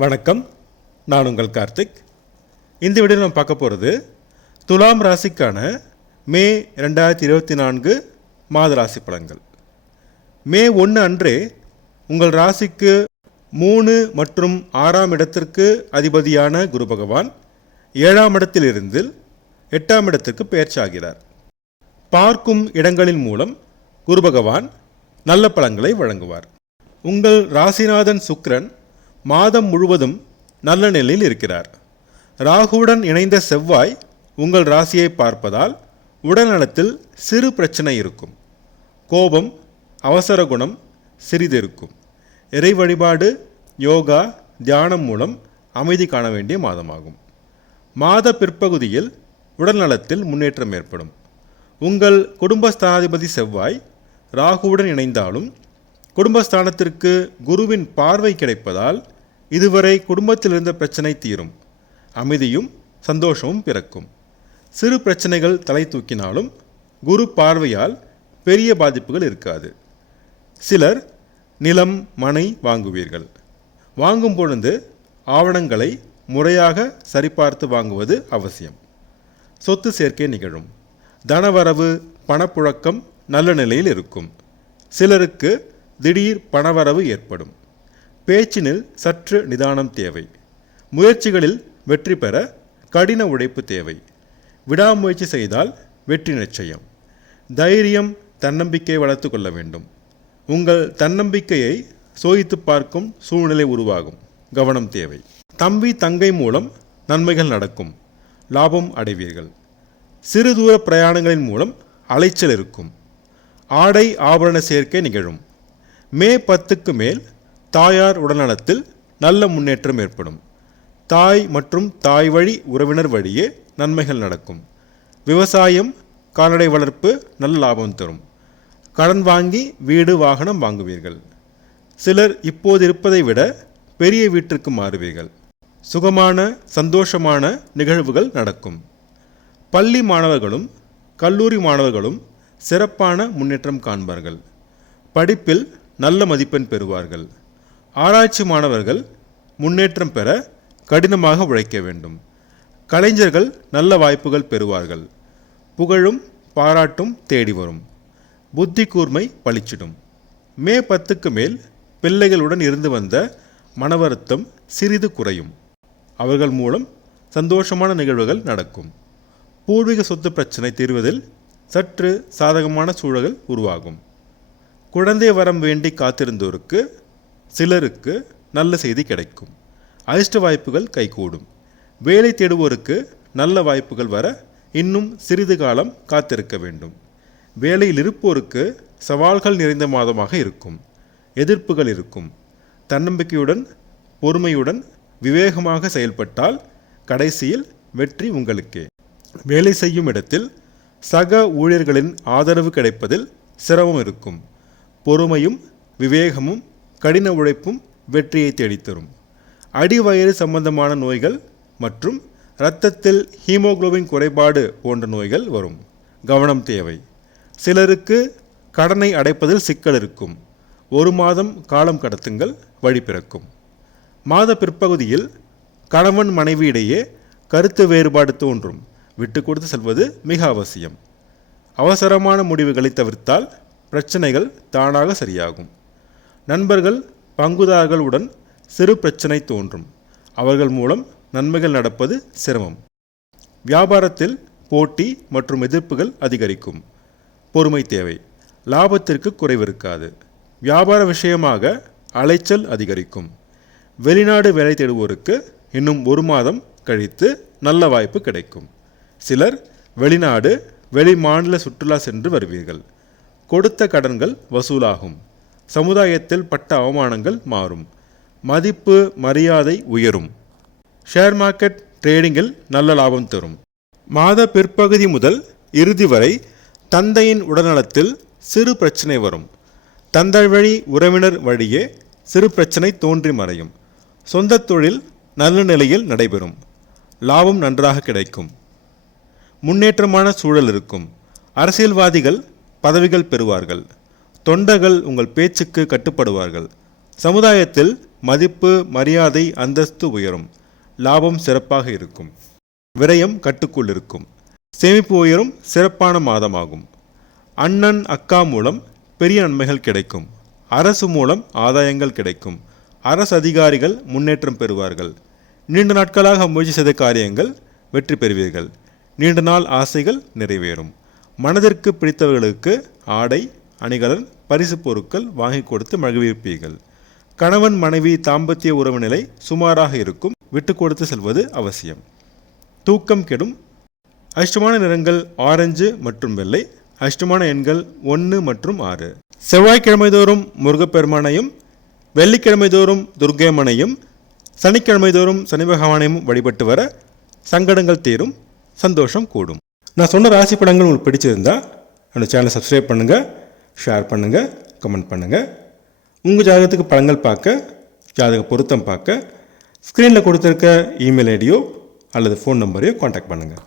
வணக்கம், நான் உங்கள் கார்த்திக். இந்த வீடியோவில் நம்ம பார்க்க போகிறது துலாம் ராசிக்கான மே 2024 மாத ராசி பலன்கள். மே 1 அன்றே உங்கள் ராசிக்கு 3 மற்றும் 6ஆம் இடத்திற்கு அதிபதியான குரு பகவான் 7ஆம் இடத்திலிருந்து 8ஆம் இடத்திற்கு பெயர்ச்சியாகிறார். பார்க்கும் இடங்களின் மூலம் குரு பகவான் நல்ல பலன்களை வழங்குவார். உங்கள் ராசிநாதன் சுக்கிரன் மாதம் முழுவதும் நல்ல நிலையில் இருக்கிறார். ராகுவுடன் இணைந்த செவ்வாய் உங்கள் ராசியை பார்ப்பதால் உடல்நலத்தில் சிறு பிரச்சனை இருக்கும். கோபம், அவசர குணம் சிறிது இருக்கும். இறை வழிபாடு, யோகா, தியானம் மூலம் அமைதி காண வேண்டிய மாதமாகும். மாத பிற்பகுதியில் உடல்நலத்தில் முன்னேற்றம் ஏற்படும். உங்கள் குடும்பஸ்தானாதிபதி செவ்வாய் ராகுவுடன் இணைந்தாலும் குடும்பஸ்தானத்திற்கு குருவின் பார்வை கிடைப்பதால் இதுவரை குடும்பத்தில் இருந்த பிரச்சனை தீரும். அமைதியும் சந்தோஷமும் பிறக்கும். சிறு பிரச்சனைகள் தலை தூக்கினாலும் குரு பார்வையால் பெரிய பாதிப்புகள் இருக்காது. சிலர் நிலம், மனை வாங்குவீர்கள். வாங்கும் பொழுது ஆவணங்களை முறையாக சரிபார்த்து வாங்குவது அவசியம். சொத்து சேர்க்கை நிகழும். தனவரவு, பணப்புழக்கம் நல்ல நிலையில் இருக்கும். சிலருக்கு திடீர் பணவரவு ஏற்படும். பேச்சினில் சற்று நிதானம் தேவை. முயற்சிகளில் வெற்றி பெற கடின உழைப்பு தேவை. விடாமுயற்சி செய்தால் வெற்றி நிச்சயம். தைரியம், தன்னம்பிக்கை வளர்த்து கொள்ள வேண்டும். உங்கள் தன்னம்பிக்கையை சோதித்து பார்க்கும் சூழ்நிலை உருவாகும். கவனம் தேவை. தம்பி, தங்கை மூலம் நன்மைகள் நடக்கும். லாபம் அடைவீர்கள். சிறு தூர பிரயாணங்களின் மூலம் அலைச்சல் இருக்கும். ஆடை ஆபரண சேர்க்கை நிகழும். மே 10க்கு மேல் தாயார் உடல்நலத்தில் நல்ல முன்னேற்றம் ஏற்படும். தாய் மற்றும் தாய் வழி உறவினர் வழியே நன்மைகள் நடக்கும். விவசாயம், கால்நடை வளர்ப்பு நல்ல லாபம் தரும். கடன் வாங்கி வீடு, வாகனம் வாங்குவீர்கள். சிலர் இப்போது இருப்பதை விட பெரிய வீட்டிற்கு மாறுவீர்கள். சுகமான, சந்தோஷமான நிகழ்வுகள் நடக்கும். பள்ளி மாணவர்களும் கல்லூரி மாணவர்களும் சிறப்பான முன்னேற்றம் காண்பார்கள். படிப்பில் நல்ல மதிப்பெண் பெறுவார்கள். ஆராய்ச்சி மாணவர்கள் முன்னேற்றம் பெற கடினமாக உழைக்க வேண்டும். கலைஞர்கள் நல்ல வாய்ப்புகள் பெறுவார்கள். புகழும் பாராட்டும் தேடி வரும். புத்தி கூர்மை பளிச்சிடும். மே 10க்கு மேல் பிள்ளைகளுடன் இருந்து வந்த மனவருத்தம் சிறிது குறையும். அவர்கள் மூலம் சந்தோஷமான நிகழ்வுகள் நடக்கும். பூர்வீக சொத்து பிரச்சனை தீர்வதில் சற்று சாதகமான சூழல்கள் உருவாகும். குழந்தை வரம் வேண்டி காத்திருந்தோருக்கு சிலருக்கு நல்ல செய்தி கிடைக்கும். அதிர்ஷ்ட வாய்ப்புகள் கைகூடும். வேலை தேடுவோருக்கு நல்ல வாய்ப்புகள் வர இன்னும் சிறிது காலம் காத்திருக்க வேண்டும். வேலையில் இருப்போருக்கு சவால்கள் நிறைந்த மாதமாக இருக்கும். எதிர்ப்புகள் இருக்கும். தன்னம்பிக்கையுடன், பொறுமையுடன், விவேகமாக செயல்பட்டால் கடைசியில் வெற்றி உங்களுக்கே. வேலை செய்யும் இடத்தில் சக ஊழியர்களின் ஆதரவு கிடைப்பதில் சிரமம் இருக்கும். பொறுமையும் விவேகமும் கடின உழைப்பும் வெற்றியை தேடித்தரும். அடிவயிறு சம்பந்தமான நோய்கள் மற்றும் இரத்தத்தில் ஹீமோகுளோபின் குறைபாடு போன்ற நோய்கள் வரும். கவனம் தேவை. சிலருக்கு கடனை அடைப்பதில் சிக்கல் இருக்கும். 1 மாதம் காலம் கடத்துங்கள், வழி பிறக்கும். மாத பிற்பகுதியில் கணவன் மனைவி இடையே கருத்து வேறுபாடு தோன்றும். விட்டு கொடுத்து செல்வது மிக அவசியம். அவசரமான முடிவுகளை தவிர்த்தால் பிரச்சனைகள் தானாக சரியாகும். நண்பர்கள், பங்குதாரர்களுடன் சிறு பிரச்சனை தோன்றும். அவர்கள் மூலம் நன்மைகள் நடப்பது சிரமம். வியாபாரத்தில் போட்டி மற்றும் எதிர்ப்புகள் அதிகரிக்கும். பொறுமை தேவை. லாபத்திற்கு குறைவிருக்காது. வியாபார விஷயமாக அலைச்சல் அதிகரிக்கும். வெளிநாடு வேலை தேடுவோருக்கு இன்னும் 1 மாதம் கழித்து நல்ல வாய்ப்பு கிடைக்கும். சிலர் வெளிநாடு, வெளி மாநில சுற்றுலா சென்று வருவீர்கள். கொடுத்த கடன்கள் வசூலாகும். சமுதாயத்தில் பட்ட அவமானங்கள் மாறும். மதிப்பு, மரியாதை உயரும். ஷேர் மார்க்கெட் ட்ரேடிங்கில் நல்ல லாபம் தரும். மாத பிற்பகுதி முதல் இறுதி வரை தந்தையின் உடல்நலத்தில் சிறு பிரச்சனை வரும். தந்தை வழி உறவினர் வழியே சிறு பிரச்சனை தோன்றி மறையும். சொந்த தொழில் நல்ல நிலையில் நடைபெறும். லாபம் நன்றாக கிடைக்கும். முன்னேற்றமான சூழல் இருக்கும். அரசியல்வாதிகள் பதவிகள் பெறுவார்கள். தொண்டர்கள் உங்கள் பேச்சுக்கு கட்டுப்படுவார்கள். சமுதாயத்தில் மதிப்பு, மரியாதை, அந்தஸ்து உயரும். லாபம் சிறப்பாக இருக்கும். விரயம் கட்டுக்குள் இருக்கும். சேமிப்பு உயரும். சிறப்பான மாதமாகும். அண்ணன், அக்கா மூலம் பெரிய நன்மைகள் கிடைக்கும். அரசு மூலம் ஆதாயங்கள் கிடைக்கும். அரசு அதிகாரிகள் முன்னேற்றம் பெறுவார்கள். நீண்ட நாட்களாக முயற்சி செய்த காரியங்கள் வெற்றி பெறுவீர்கள். நீண்ட நாள் ஆசைகள் நிறைவேறும். மனதிற்கு பிடித்தவர்களுக்கு ஆடை, அணிகலன், பரிசு பொருட்கள் வாங்கி கொடுத்து மகிழ்விப்பீர்கள். கணவன் மனைவி தாம்பத்திய உறவு நிலை சுமாராக இருக்கும். விட்டு கொடுத்து செல்வது அவசியம். தூக்கம் கெடும். அதிர்ஷ்டமான நிறங்கள் ஆரஞ்சு மற்றும் வெள்ளை. அதிர்ஷ்டமான எண்கள் 1 மற்றும் 6. செவ்வாய்க்கிழமை தோறும் முருகப்பெருமானையும், வெள்ளிக்கிழமை தோறும் துர்க்கையம்மனையும், சனிக்கிழமை தோறும் சனி பகவானையும் வழிபட்டு வர சங்கடங்கள் தீரும், சந்தோஷம் கூடும். நான் சொன்ன ராசி படங்கள் உங்களுக்கு பிடிச்சிருந்தா அந்த சேனலை சப்ஸ்கிரைப் பண்ணுங்கள், ஷேர் பண்ணுங்கள், கமெண்ட் பண்ணுங்கள். உங்கள் ஜாதகத்துக்கு படங்கள் பார்க்க, ஜாதக பொருத்தம் பார்க்க ஸ்க்ரீனில் கொடுத்துருக்க இமெயில் ஐடியோ அல்லது ஃபோன் நம்பரையோ காண்டாக்ட் பண்ணுங்கள்.